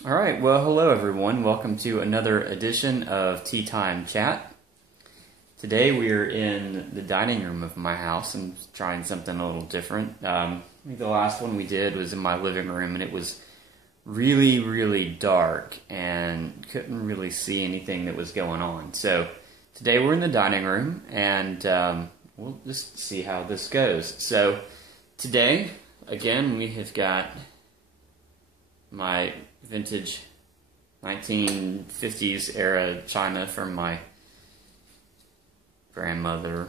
All right, well, hello everyone. Welcome to another edition of Tea Time Chat. Today we're in the dining room of my house and trying something a little different. I think the last one we did was in my living room, and it was really dark and couldn't really see anything that was going on. So today we're in the dining room, and we'll just see how this goes. So today, again, we have got my vintage 1950s era china from my grandmother.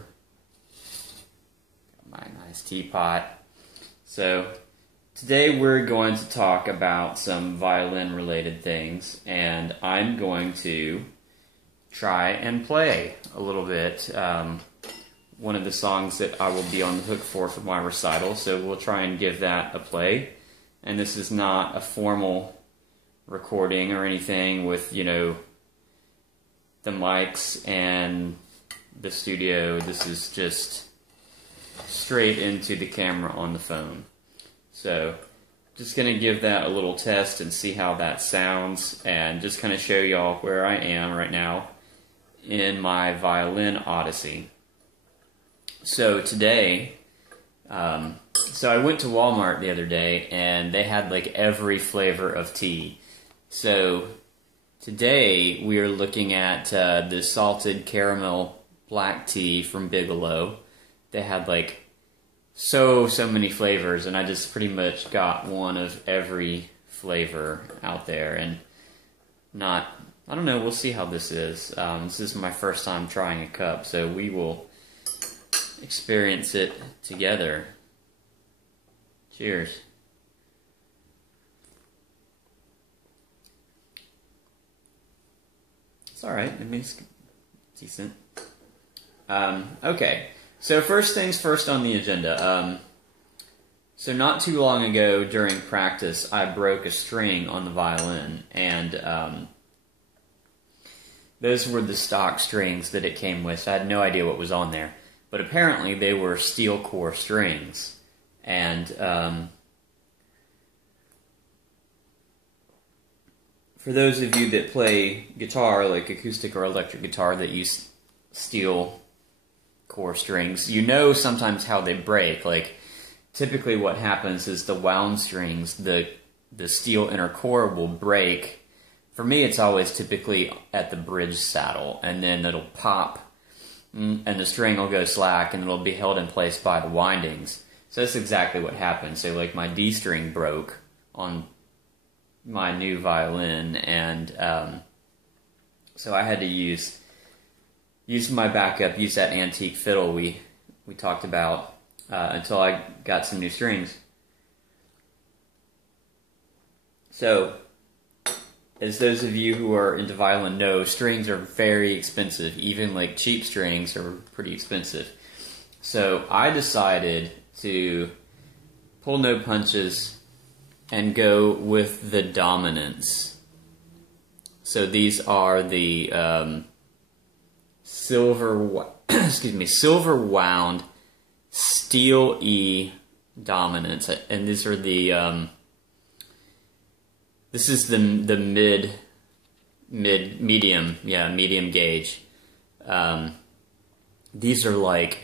Got my nice teapot. So today we're going to talk about some violin related things, and I'm going to try and play a little bit one of the songs that I will be on the hook for my recital, so we'll try and give that a play. And this is not a formal recording or anything with, the mics and the studio. This is just straight into the camera on the phone. So, just going to give that a little test and see how that sounds, and just kind of show y'all where I am right now in my violin odyssey. So today, so I went to Walmart the other day, and they had like every flavor of tea. So today we are looking at the salted caramel black tea from Bigelow. They had like so many flavors, and I just pretty much got one of every flavor out there. And I don't know, we'll see how this is. This is my first time trying a cup, so we will experience it together. Cheers. It's alright, I mean, it's decent. Okay, so first things first on the agenda. So not too long ago during practice, I broke a string on the violin, and those were the stock strings that it came with. So I had no idea what was on there. But apparently they were steel core strings. And for those of you that play guitar, like acoustic or electric guitar, that use steel core strings, you know sometimes how they break. Like, typically what happens is the wound strings, the steel inner core will break. For me, it's always typically at the bridge saddle, and then it'll pop, and the string will go slack, and it'll be held in place by the windings. So that's exactly what happened. So like my D string broke on my new violin, and so I had to use my backup, use that antique fiddle we talked about until I got some new strings. So, as those of you who are into violin know, strings are very expensive. Even like cheap strings are pretty expensive. So I decided to pull no punches and go with the dominants. So these are the silver wound steel E dominants, and these are the this is the medium gauge. These are like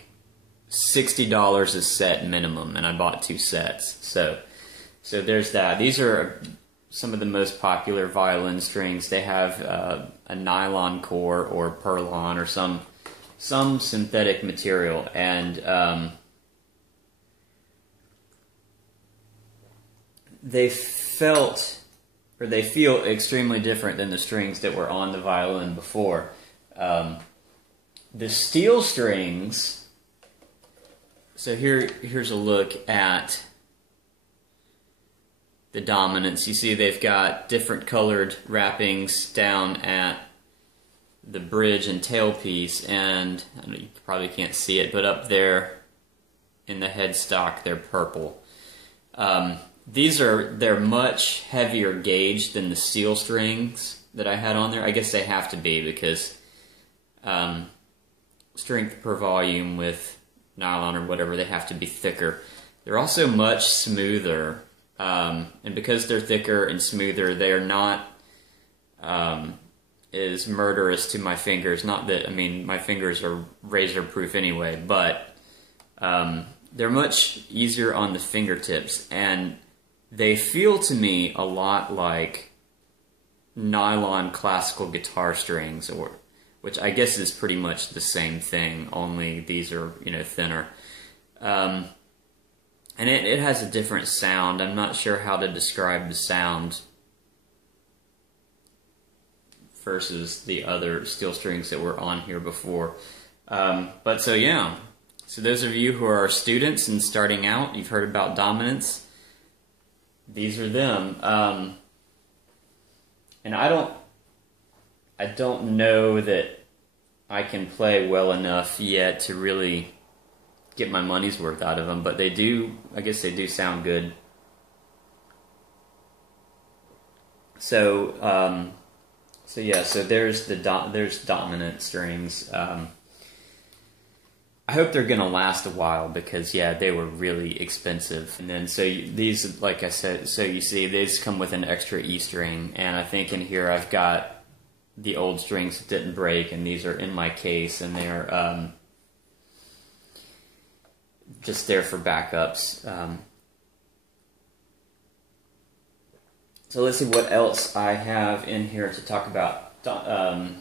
$60 a set minimum, and I bought 2 sets. So there's that. These are some of the most popular violin strings. They have a nylon core or Perlon or some synthetic material, and they feel extremely different than the strings that were on the violin before. The steel strings. So here's a look at the dominants. You see they've got different colored wrappings down at the bridge and tailpiece, and I know you probably can't see it, but up there in the headstock they're purple. They're much heavier gauge than the steel strings that I had on there. I guess they have to be because strength per volume with nylon or whatever, they have to be thicker. They're also much smoother and because they're thicker and smoother, they're not as murderous to my fingers. Not that, I mean, my fingers are razor proof anyway, but they're much easier on the fingertips, and they feel to me a lot like nylon classical guitar strings, or which I guess is pretty much the same thing, only these are, you know, thinner. And it has a different sound. I'm not sure how to describe the sound versus the other steel strings that were on here before. But so yeah, so those of you who are students and starting out, you've heard about dominants. These are them. And I don't know that I can play well enough yet to really get my money's worth out of them, but they do, I guess they do sound good. So, yeah, so there's there's dominant strings. I hope they're gonna last a while because, yeah, they were really expensive. And then so these, like I said, so you see these come with an extra E string, and I think in here I've got the old strings that didn't break, and these are in my case, and they're just there for backups. So let's see what else I have in here to talk about. I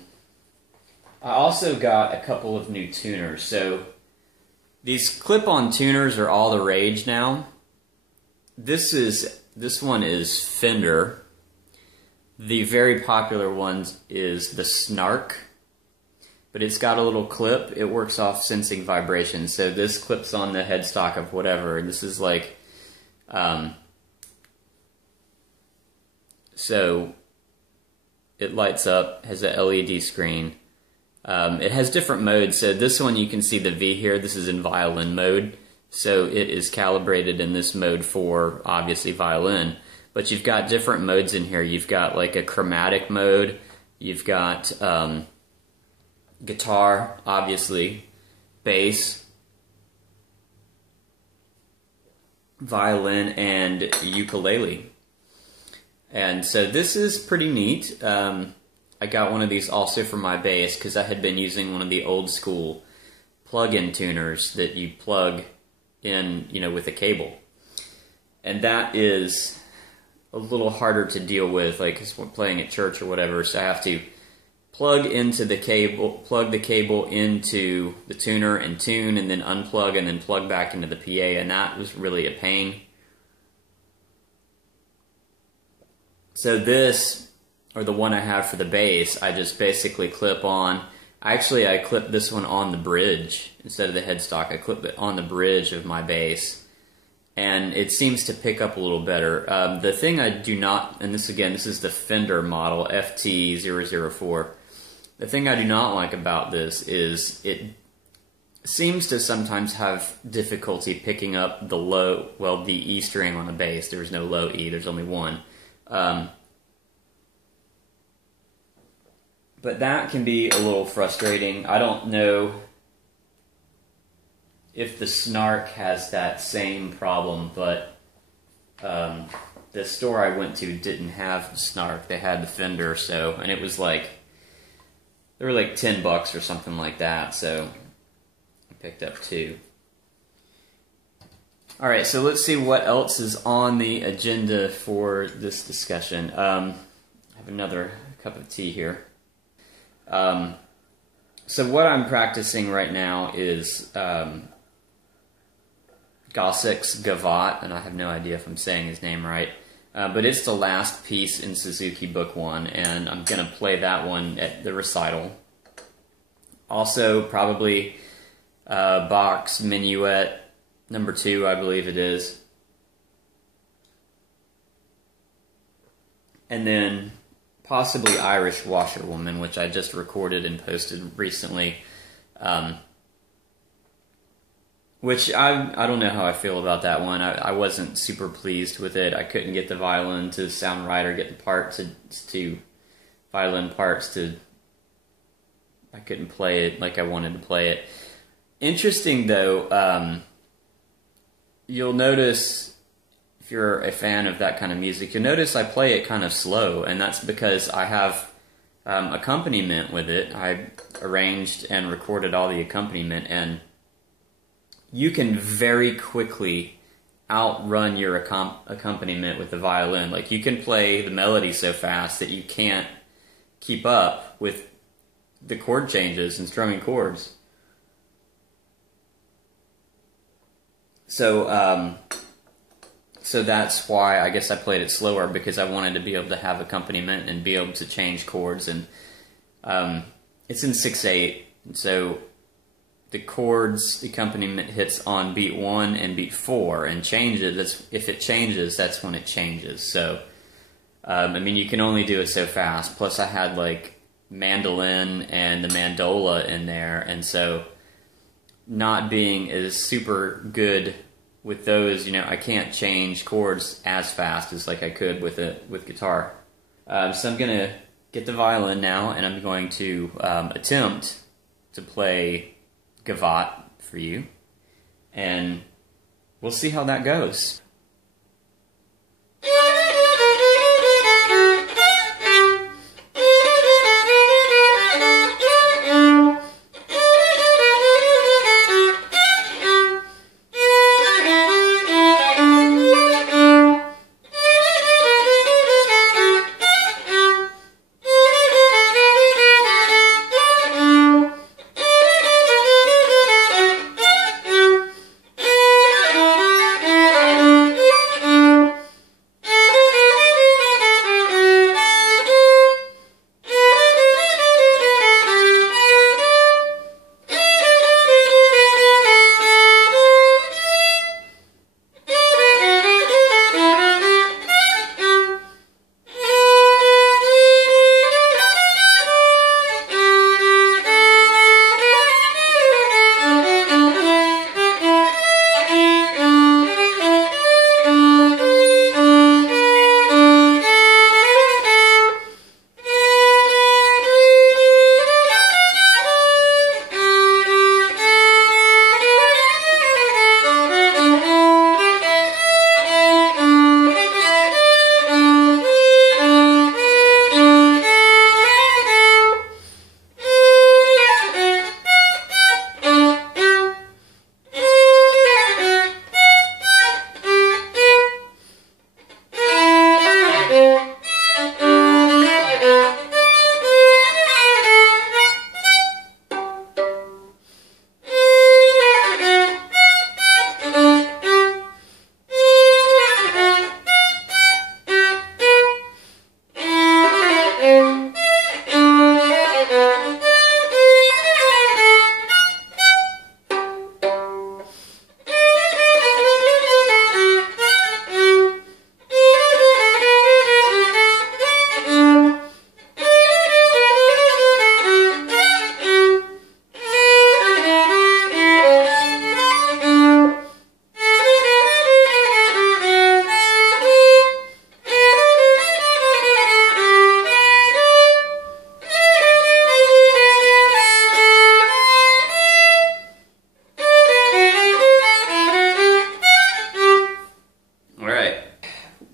also got a couple of new tuners. So these clip-on tuners are all the rage now. This one is Fender. The very popular one is the Snark, but it's got a little clip. It works off sensing vibration. So this clips on the headstock of whatever. This is like, so it lights up, has a LED screen. It has different modes. So this one, you can see the V here. This is in violin mode. So it is calibrated in this mode for, obviously, violin. But you've got different modes in here. You've got like a chromatic mode. You've got guitar, obviously, bass, violin, and ukulele. And so this is pretty neat. I got one of these also for my bass because I had been using one of the old school plug-in tuners that you plug in, you know, with a cable. And that is a little harder to deal with, like, because we're playing at church or whatever, so I have to plug the cable into the tuner and tune, and then unplug and then plug back into the PA, and that was really a pain. So this, or the one I have for the bass, I just basically clip on. Actually, I clip this one on the bridge instead of the headstock. I clip it on the bridge of my bass, and it seems to pick up a little better. The thing I do not, and this is the Fender model, FT004. The thing I do not like about this is it seems to sometimes have difficulty picking up the low, well, the E string on the bass. There's no low E, there's only one. But that can be a little frustrating. I don't know if the Snark has that same problem, but the store I went to didn't have the Snark. They had the Fender, so, and it was like, they were like $10 or something like that, so I picked up two. Alright, so let's see what else is on the agenda for this discussion. I have another cup of tea here. So what I'm practicing right now is Gossec's Gavotte, and I have no idea if I'm saying his name right, but it's the last piece in Suzuki Book 1, and I'm going to play that one at the recital. Also, probably Bach's Minuet number 2, I believe it is. And then possibly Irish Washerwoman, which I just recorded and posted recently. Which I don't know how I feel about that one. I wasn't super pleased with it. I couldn't get the violin to sound right or get the part to violin parts to. I couldn't play it like I wanted to play it. Interesting though, you'll notice if you're a fan of that kind of music, you'll notice I play it kind of slow, and that's because I have accompaniment with it. I arranged and recorded all the accompaniment, and you can very quickly outrun your accompaniment with the violin. Like, you can play the melody so fast that you can't keep up with the chord changes and strumming chords. So that's why I guess I played it slower, because I wanted to be able to have accompaniment and be able to change chords. And it's in 6/8, so the chords, the accompaniment hits on beat 1 and beat 4, and if it changes, that's when it changes. So I mean, you can only do it so fast. Plus, I had like mandolin and the mandola in there, and so not being as super good with those, you know, I can't change chords as fast as like I could with guitar. So I'm gonna get the violin now, and I'm going to attempt to play Gavotte for you, and we'll see how that goes.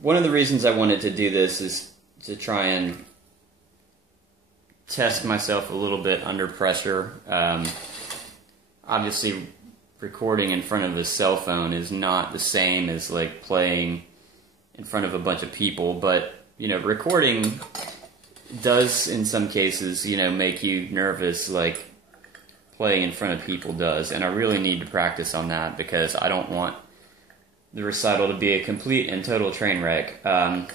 One of the reasons I wanted to do this is to try and test myself a little bit under pressure. Obviously, recording in front of a cell phone is not the same as like playing in front of a bunch of people, but you know, recording does in some cases, you know, make you nervous like playing in front of people does, and I really need to practice on that because I don't want the recital to be a complete and total train wreck. And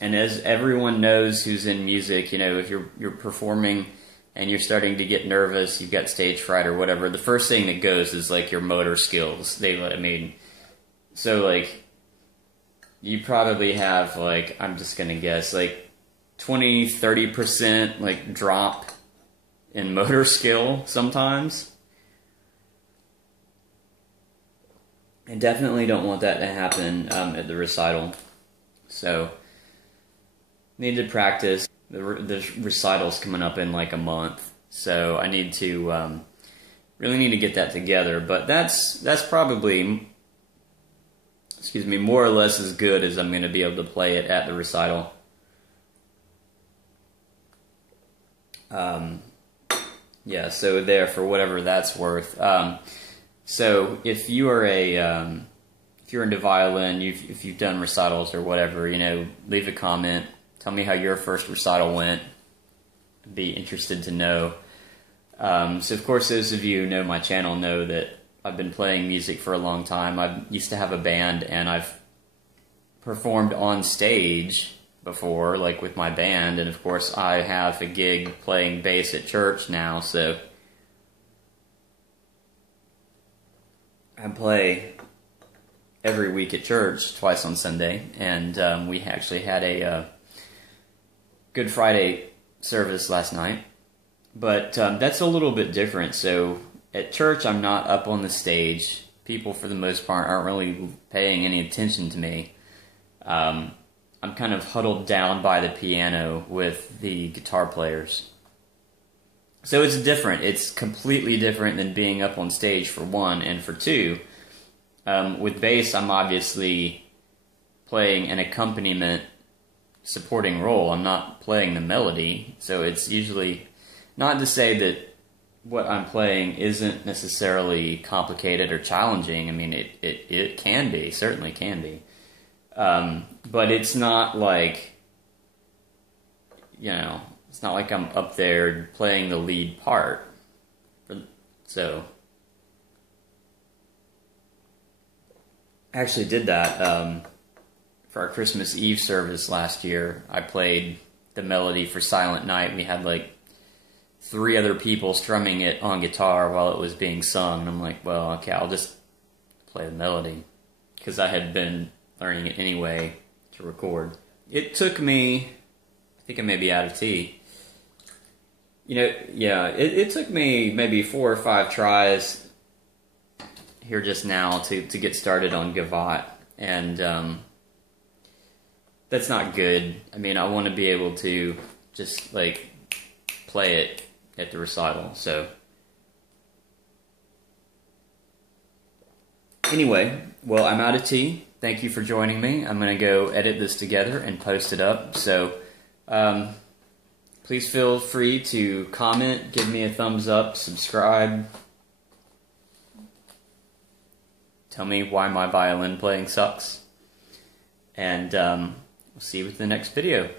as everyone knows who's in music, you know, if you're performing and you're starting to get nervous, you've got stage fright or whatever, the first thing that goes is like your motor skills. So like you probably have like, I'm just gonna guess, like 20-30% like drop in motor skill sometimes. I definitely don't want that to happen at the recital. So, need to practice. The recital's coming up in like a month, so I need to really need to get that together. But that's probably excuse me, more or less as good as I'm going to be able to play it at the recital. Yeah, so there, for whatever that's worth. So if you are if you're into violin, if you've done recitals or whatever, you know, leave a comment. Tell me how your first recital went. I'd be interested to know. So of course, those of you who know my channel know that I've been playing music for a long time. I used to have a band, and I've performed on stage before, like with my band, and of course I have a gig playing bass at church now, so I play every week at church, twice on Sunday, and we actually had a Good Friday service last night, but that's a little bit different. So at church, I'm not up on the stage. People, for the most part, aren't really paying any attention to me. I'm kind of huddled down by the piano with the guitar players. So it's different. It's completely different than being up on stage, for one, and for two, with bass, I'm obviously playing an accompaniment supporting role. I'm not playing the melody, so it's usually, not to say that what I'm playing isn't necessarily complicated or challenging. I mean, it can be, certainly can be. But it's not like, you know, it's not like I'm up there playing the lead part. So, I actually did that for our Christmas Eve service last year. I played the melody for Silent Night. We had like 3 other people strumming it on guitar while it was being sung. And I'm like, well, okay, I'll just play the melody, because I had been learning it anyway to record. It took me, I think I may be out of tea. You know, yeah, it took me maybe 4 or 5 tries here just now to get started on Gavotte, and that's not good. I mean, I want to be able to just like play it at the recital. So anyway, well, I'm out of tea. Thank you for joining me. I'm going to go edit this together and post it up. So please feel free to comment, give me a thumbs up, subscribe. Tell me why my violin playing sucks. And we'll see you with the next video.